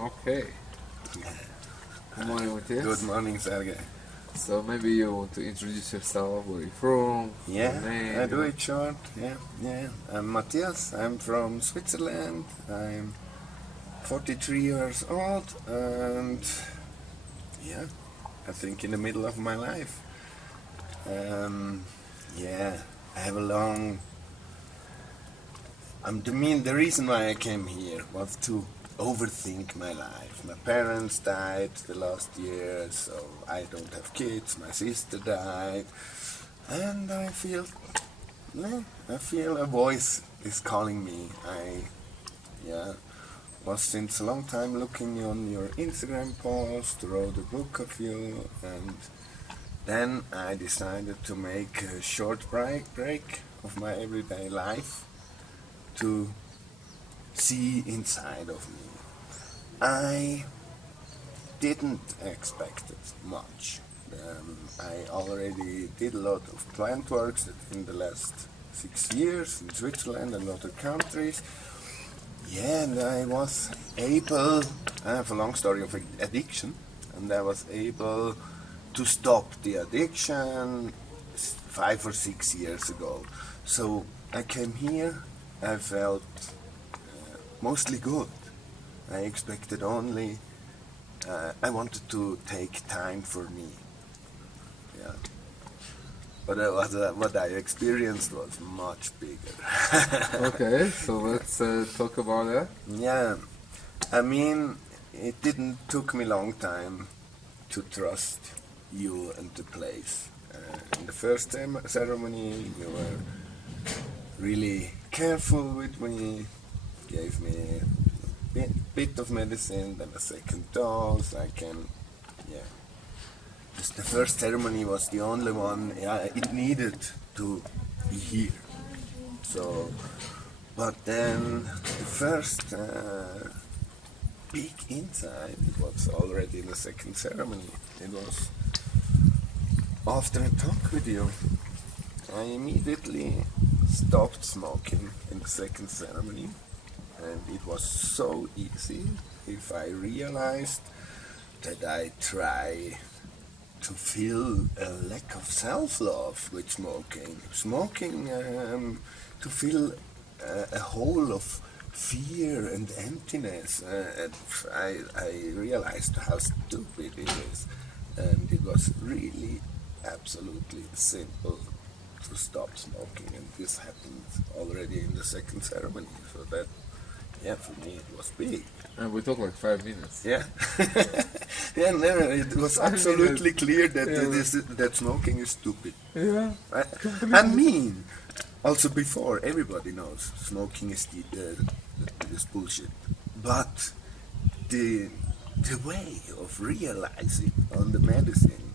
Okay. Good morning, Mattias. Good morning, Sergey. So maybe you want to introduce yourself, where you're from, Yeah, your name. I do it short. Yeah. I'm Mattias. I'm from Switzerland. I'm 43 years old, and yeah, I think in the middle of my life. Yeah, I have a long. The reason why I came here was to overthink my life. My parents died the last year, so I don't have kids. My sister died, and I feel a voice is calling me. I was since a long time looking on your Instagram post, wrote a book of you, and then I decided to make a short break of my everyday life to see inside of me. I didn't expect it much. I already did a lot of plant works in the last 6 years in Switzerland and other countries. Yeah, and I was able, I have a long story of addiction, and I was able to stop the addiction 5 or 6 years ago. So I came here, I felt mostly good. I expected only, I wanted to take time for me. Yeah. But what I experienced was much bigger. Okay, so let's talk about that. Yeah, I mean, it didn't took me long time to trust you and the place. In the first ceremony, you were really careful with me, gave me a bit of medicine, then a second dose. The first ceremony was the only one. Yeah, it needed to be here. So, but then the first big insight was already in the second ceremony. It was after a talk with you. I immediately stopped smoking in the second ceremony, and it was so easy if I realized that I try to feel a lack of self-love with smoking. Smoking to feel a hole of fear and emptiness. And I realized how stupid it is, and it was really absolutely simple to stop smoking, and this happened already in the second ceremony. So that, yeah, for me it was big. And we talk like 5 minutes. Yeah, yeah. No, it was absolutely clear that that smoking is stupid. Yeah. I mean, also before everybody knows smoking is is bullshit, but the way of realizing on the medicine,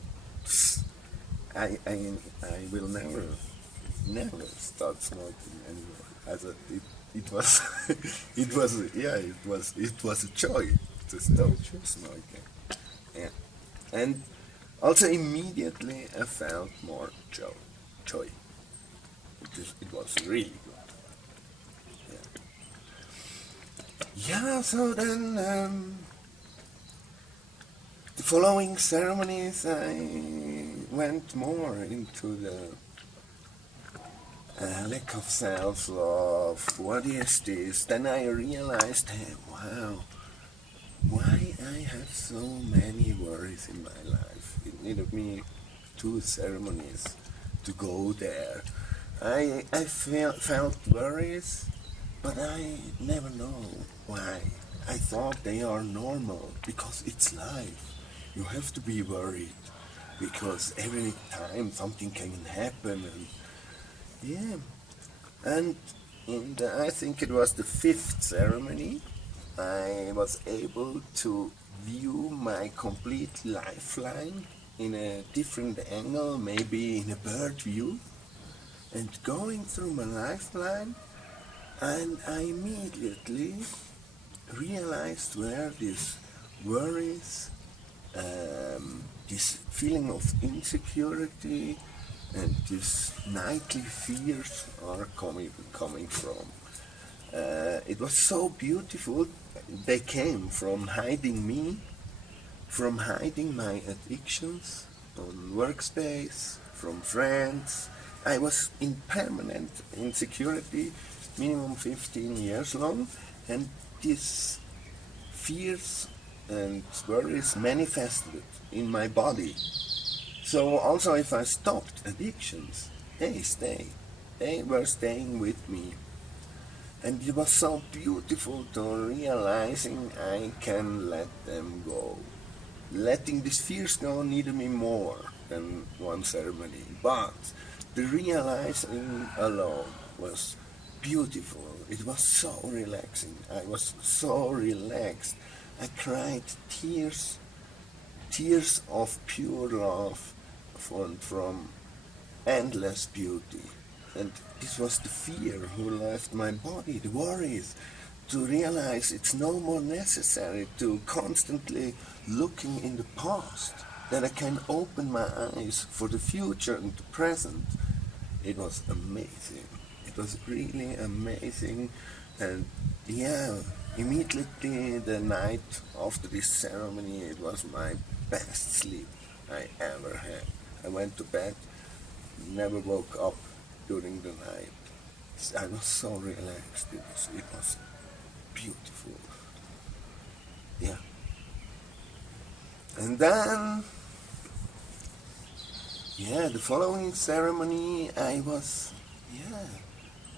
I will never start smoking anymore. It was it was a joy to stop smoking. Yeah, and also immediately I felt more joy. It was really good. Yeah. So then the following ceremonies I went more into the lack of self-love. What is this? Then I realized, hey, wow, why I have so many worries in my life. It needed me 2 ceremonies to go there. I felt worries, but I never know why. I thought they are normal, because it's life. You have to be worried, because every time something can happen. Yeah, and I think it was the 5th ceremony, I was able to view my complete lifeline in a different angle, maybe in a bird view, and going through my lifeline, and I immediately realized where these worries, this feeling of insecurity, and these nightly fears are coming from. It was so beautiful. they came from hiding me, from hiding my addictions on workspace, from friends. I was in permanent insecurity, minimum 15 years long, and these fears and worries manifested in my body. So also if I stopped addictions, they were staying with me. And it was so beautiful to realizing I can let them go. Letting these fears go needed me more than one ceremony, but the realizing alone was beautiful. It was so relaxing. I was so relaxed. I cried tears of pure love from endless beauty. And this was the fear who left my body, the worries, to realize it's no more necessary to constantly looking in the past, that I can open my eyes for the future and the present. It was amazing. It was really amazing. And yeah, immediately the night after this ceremony, it was my best sleep I ever had. I went to bed, never woke up during the night. I was so relaxed. It was beautiful. Yeah. And then, yeah, the following ceremony, I was,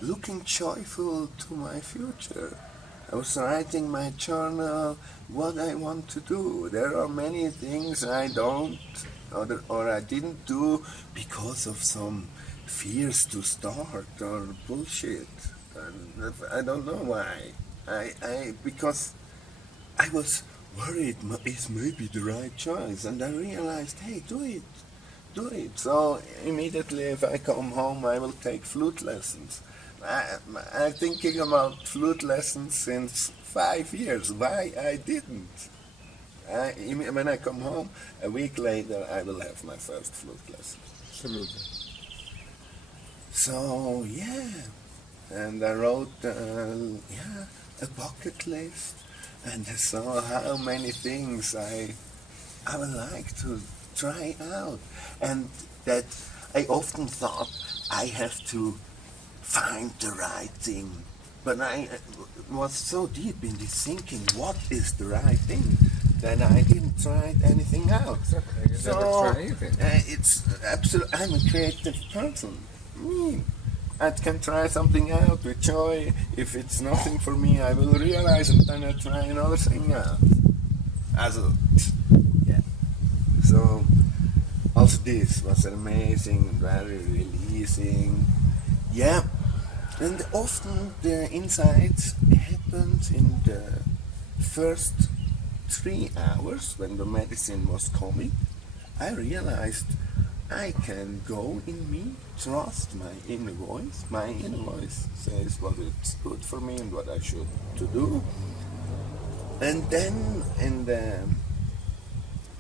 looking joyful to my future. I was writing my journal, what I want to do. There are many things I don't, or I didn't do because of some fears to start or bullshit. And I don't know why. Because I was worried it's maybe the right choice, and I realized, hey, do it. So immediately, if I come home, I will take flute lessons. I'm thinking about flute lessons since 5 years. Why I didn't? When I come home, a week later, I will have my first flute lesson. Absolutely. So yeah, and I wrote a bucket list, and I saw how many things I would like to try out, and that I often thought I have to find the right thing, but I was so deep in this thinking, what is the right thing, that I didn't try anything out. Exactly. You never try anything. It's absolute. I'm a creative person. I can try something out with joy. If it's nothing for me, I will realize, and then I try another thing out. Also, yeah. So, also this was amazing, very releasing. Yeah. And often the insights happened in the first 3 hours when the medicine was coming. I realized I can go in me, trust my inner voice. My inner voice says what is good for me and what I should to do. And then in the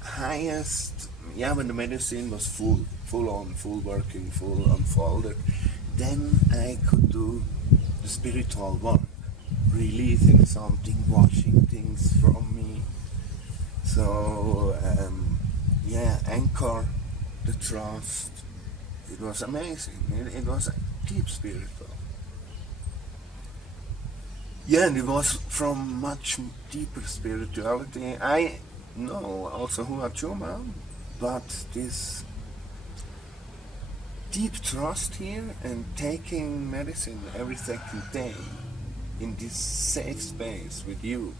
highest, when the medicine was full on, full working, full unfolded, then I could do the spiritual one, releasing something, washing things from me. So, anchor the trust. It was amazing. It was deep spiritual. Yeah, and it was from much deeper spirituality. I know also Huachuma, but this deep trust here and taking medicine every second day in this safe space with you.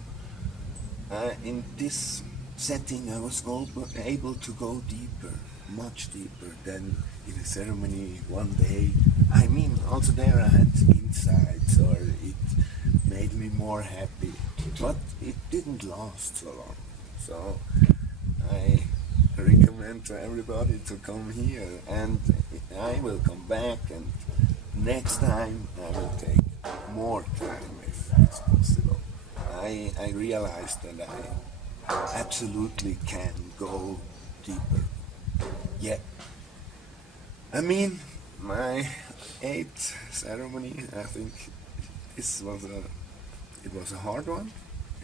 In this setting, I was able to go deeper, much deeper than in a ceremony one day. I mean, also there I had insights, or it made me more happy, but it didn't last so long. So I recommend to everybody to come here, and I will come back, and next time I will take more time if it's possible. I realized that I absolutely can go deeper. Yeah. I mean, my 8th ceremony, I think it was a hard one,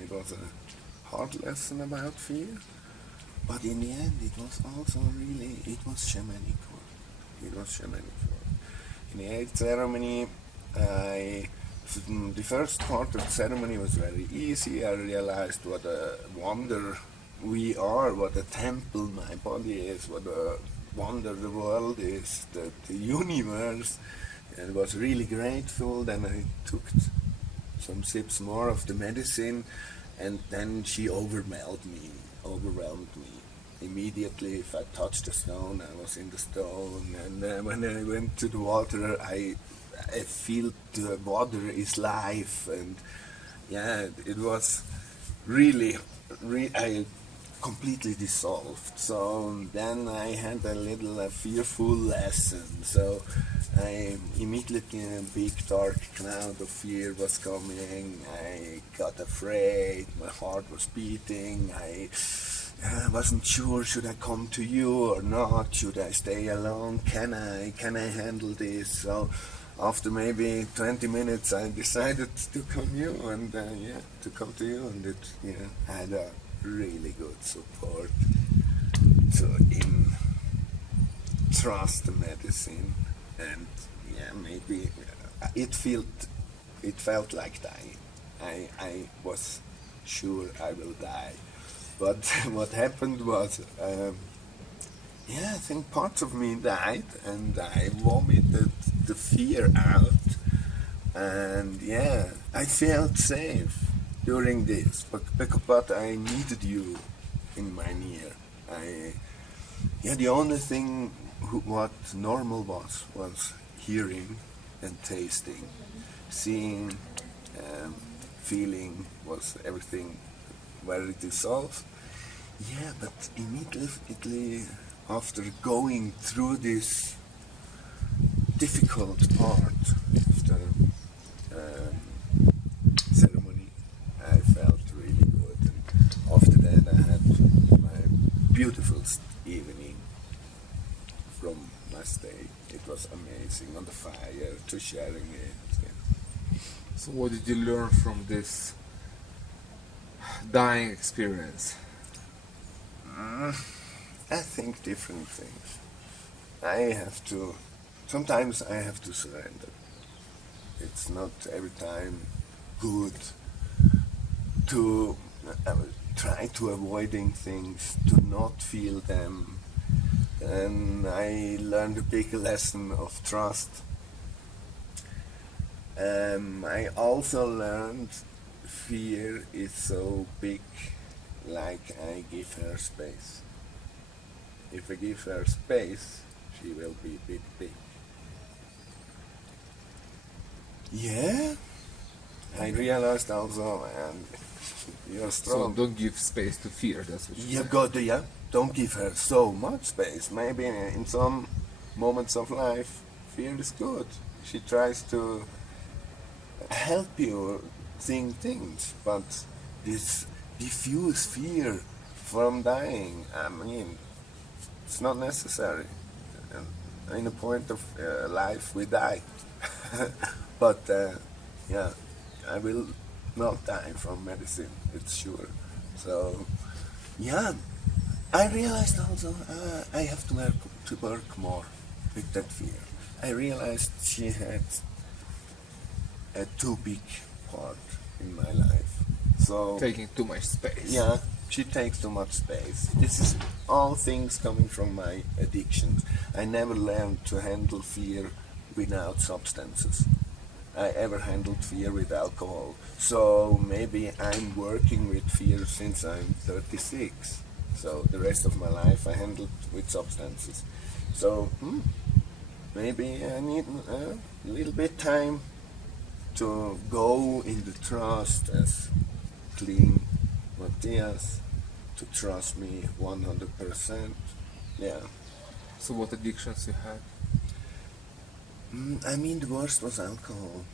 It was a hard lesson about fear, but in the end it was also really, it was shamanic work. It was shamanic work. In the 8th ceremony, the first part of the ceremony was very easy. I realized what a wonder we are, what a temple my body is, what a wonder the world is, the universe, and was really grateful. Then I took some sips more of the medicine, and then she overwhelmed me. Immediately, if I touched a stone, I was in the stone, and when I went to the water, I feel the water is life, and yeah, it was really, I completely dissolved. So then I had a little fearful lesson. So I immediately, a big dark cloud of fear was coming. I got afraid. My heart was beating. I wasn't sure, should I come to you or not? Should I stay alone? Can I handle this? So after maybe 20 minutes, I decided to come to you, and it had a really good support. So in trust the medicine, and maybe it felt like dying. I was sure I will die. But what happened was, I think parts of me died, and I vomited the fear out, and I felt safe during this. But I needed you in my ear. The only thing what normal was hearing and tasting, seeing, feeling was everything very dissolved. But immediately after going through this difficult part of the ceremony, I felt really good. And after that, I had my beautiful evening from my stay. It was amazing, on the fire, to sharing it. So what did you learn from this dying experience? I think different things. Sometimes I have to surrender. It's not every time good to try to avoiding things, to not feel them. And I learned a big lesson of trust. I also learned fear is so big, like I give her space. If I give her space, she will be big. Yeah, I realized also, and you're strong. So don't give space to fear, that's what you You don't give her so much space. Maybe in some moments of life, fear is good. She tries to help you think things, but this diffuse fear from dying, it's not necessary. In a point of life, we die. But I will not die from medicine, it's sure. So, I realized also I have to work more with that fear. I realized she had a too big part in my life. So taking too much space. Yeah, she takes too much space. This is all things coming from my addictions. I never learned to handle fear without substances. I ever handled fear with alcohol. So maybe I'm working with fear since I'm 36. So the rest of my life I handled with substances. So maybe I need a little bit time to go in the trust as clean Mattias, to trust me 100%. Yeah. So what addictions you had? The worst was alcohol.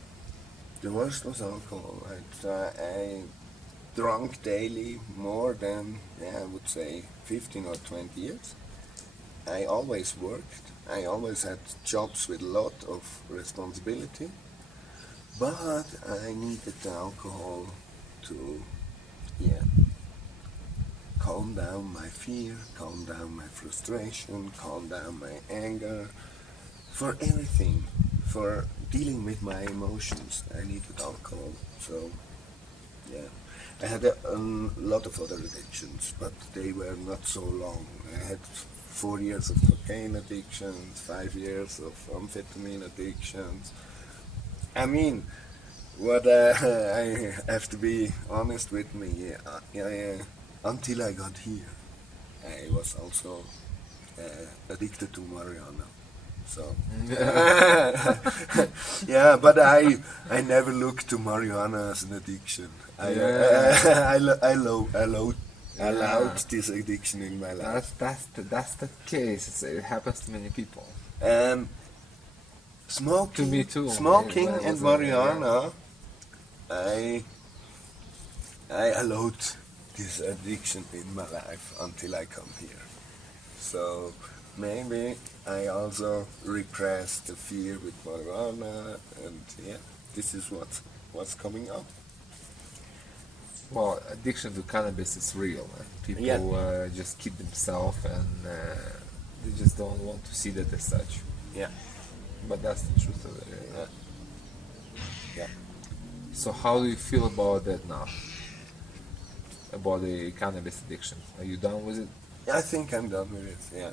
I drank daily more than, I would say, 15 or 20 years. I always worked. I always had jobs with a lot of responsibility. But I needed the alcohol to yeah, calm down my fear, calm down my frustration, calm down my anger, for everything, for dealing with my emotions. I needed alcohol, so yeah. I had a lot of other addictions, but they were not so long. I had 4 years of cocaine addictions, 5 years of amphetamine addictions. I mean, what I have to be honest with me, until I got here, I was also addicted to marijuana. So yeah, but I never looked to marijuana as an addiction. Allowed this addiction in my life. That's the case. It happens to many people. Smoking, To me too. smoking When I and was marijuana, I allowed this addiction in my life until I come here. So maybe I also repressed the fear with marijuana, and yeah, this is what's coming up. Well, addiction to cannabis is real. And people just keep themselves, and they just don't want to see that as such. Yeah, But that's the truth of it. yeah, yeah. So how do you feel about that now? About the cannabis addiction? Are you done with it? I think I'm done with it. Yeah,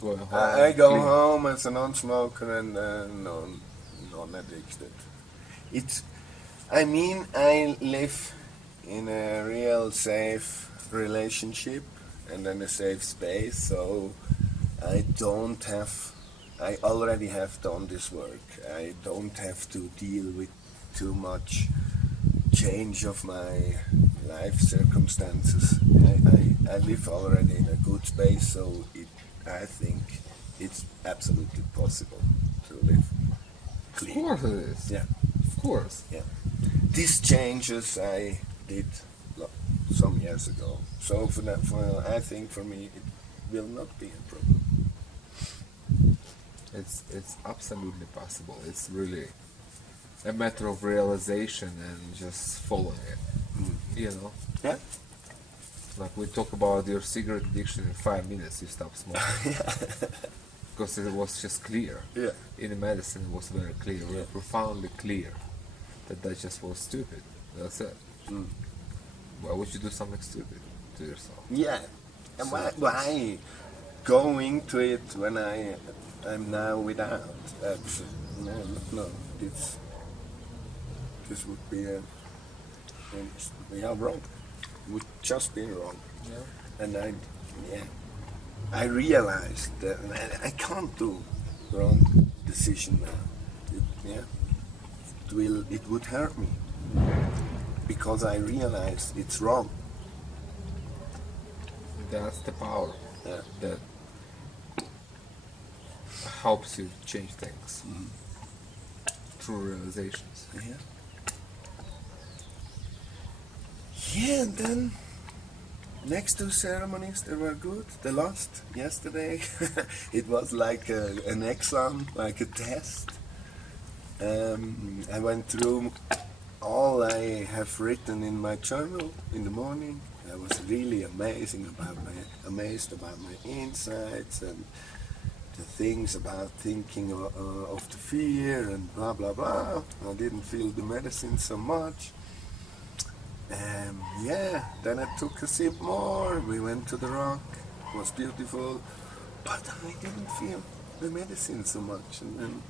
Going home? I go clean? home as a non-smoker and non-addicted. It's, I mean, I live in a real safe relationship and in a safe space, so I don't have, I already have done this work. I don't have to deal with too much change of my life circumstances. I live already in a good space, so I think it's absolutely possible to live Of clean. course it is. Yeah, Of course. yeah. These changes I did some years ago. So I think for me it will not be a problem. It's absolutely possible. It's really a matter of realization and just following it. You know? Yeah. Like we talk about your cigarette addiction in 5 minutes, you stop smoking. Because it was just clear. Yeah. In the medicine, it was very clear, very profoundly clear that just was stupid. That's it. Why would you do something stupid to yourself? Yeah. And why go into it when I'm now without? No. This would be wrong. Would just be wrong. Yeah. And I realized that I can't do wrong decision now. It would hurt me because I realized it's wrong. That's the power Yeah. that helps you change things through realizations. Yeah. Yeah, and then next two ceremonies, they were good. The last, yesterday, it was like an exam, like a test. I went through all I have written in my journal in the morning. I was really amazed about my insights and the things about thinking of the fear and blah blah blah. I didn't feel the medicine so much. Then I took a sip more. We went to the rock. It was beautiful, but I didn't feel the medicine so much. And then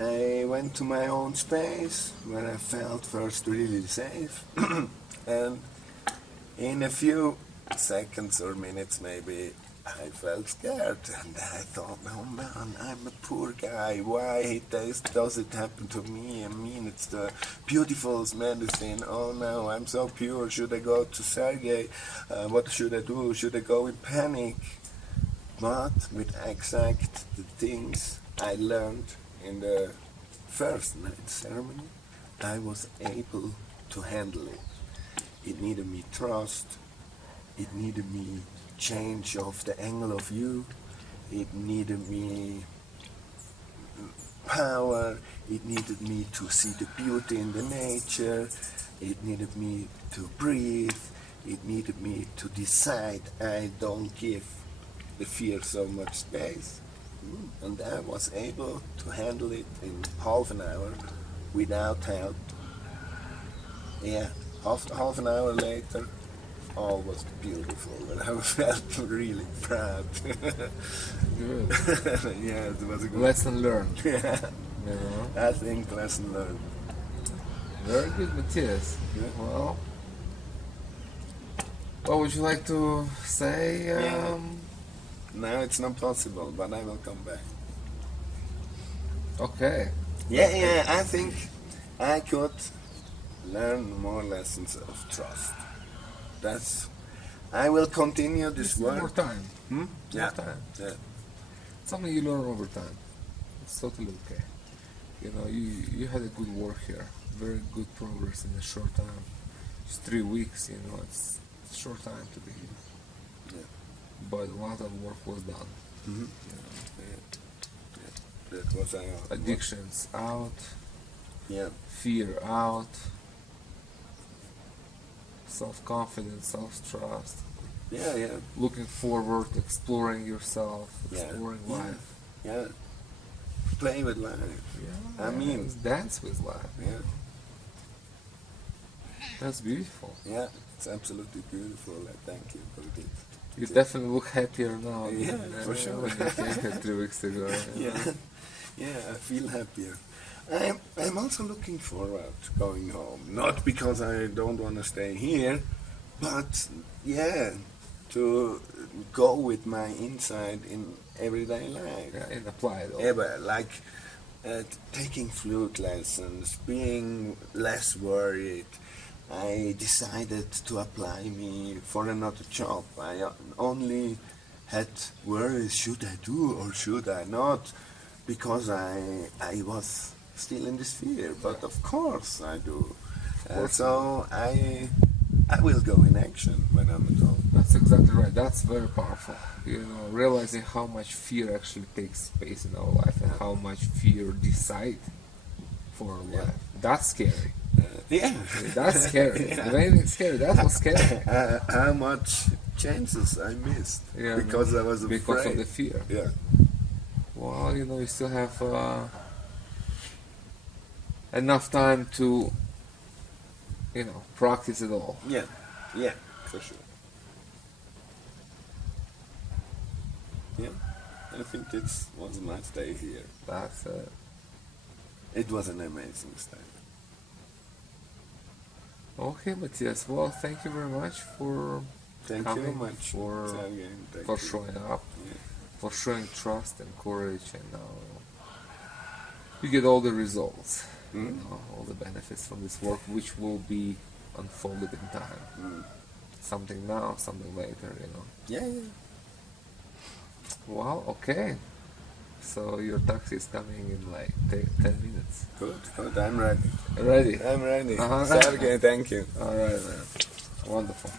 I went to my own space where I felt first really safe, and in a few seconds or minutes maybe I felt scared, and I thought, oh man, I'm a poor guy, why does it happen to me? I mean, it's the beautiful medicine. Oh no, I'm so pure, should I go to Sergey? What should I do? Should I go in panic? But with exact the things I learned in the first night ceremony, I was able to handle it. It needed me trust, it needed me change of the angle of view, it needed me power, it needed me to see the beauty in the nature, it needed me to breathe, it needed me to decide I don't give the fear so much space. And I was able to handle it in half an hour without help. Yeah, half an hour later, all was beautiful, and I felt really proud. Good. Yeah, it was a good Lesson learned. Yeah, You know? I think lesson learned. Very good, Mattias. Yeah. Well, what would you like to say? Yeah. Now it's not possible, but I will come back. Okay. Yeah, I think I could learn more lessons of trust. I will continue this Just work. more time. Hmm? Yeah. More time. Yeah. Something you learn over time. It's totally okay. You know, you had a good work here. Very good progress in a short time. Just 3 weeks, you know, it's a short time to be here. Yeah. But a lot of work was done. Mm-hmm. That was Addictions out, Yeah. fear out, self-confidence, self-trust, Yeah. looking forward, exploring yourself, Yeah. exploring Yeah. life. Yeah. Play with life. Yeah, I mean- just dance with life. Yeah. That's beautiful. Yeah. It's absolutely beautiful. Thank you for it. You definitely look happier now. Yeah, than, for sure. When you came here 3 weeks ago. Yeah. Yeah, I feel happier. I'm also looking forward to going home. Not because I don't want to stay here, but yeah, to go with my inside in everyday life. Yeah, and apply it all. Ever, like taking flute lessons, being less worried. I decided to apply me for another job. I only had worries, should I do or should I not? Because I was still in this fear, but of course I do. So I will go in action when I'm at home. That's exactly right. That's very powerful. You know, realizing how much fear actually takes space in our life and how much fear decide for our life. That's scary. Yeah. That's scary. Yeah. If anything's scary, that was scary. How much chances I missed Yeah, because I was afraid. Because of the fear. Yeah. Well, you know, you still have enough time to, you know, practice it all. Yeah, for sure. Yeah, I think it was my stay here. That's it. It was an amazing stay. Okay, Mattias. Well, thank you very much for Thank coming, you very much for Sergey. Thank for you. showing up, Yeah. for showing trust and courage, and you get all the results, you Mm. know, all the benefits from this work, which will be unfolded in time. Mm. Something now, something later, you know. Yeah. Well, okay. So your taxi is coming in like 10 minutes. Good. I'm ready. Ready? I'm ready. Uh-huh. Sergey, thank you. All right, man. Wonderful.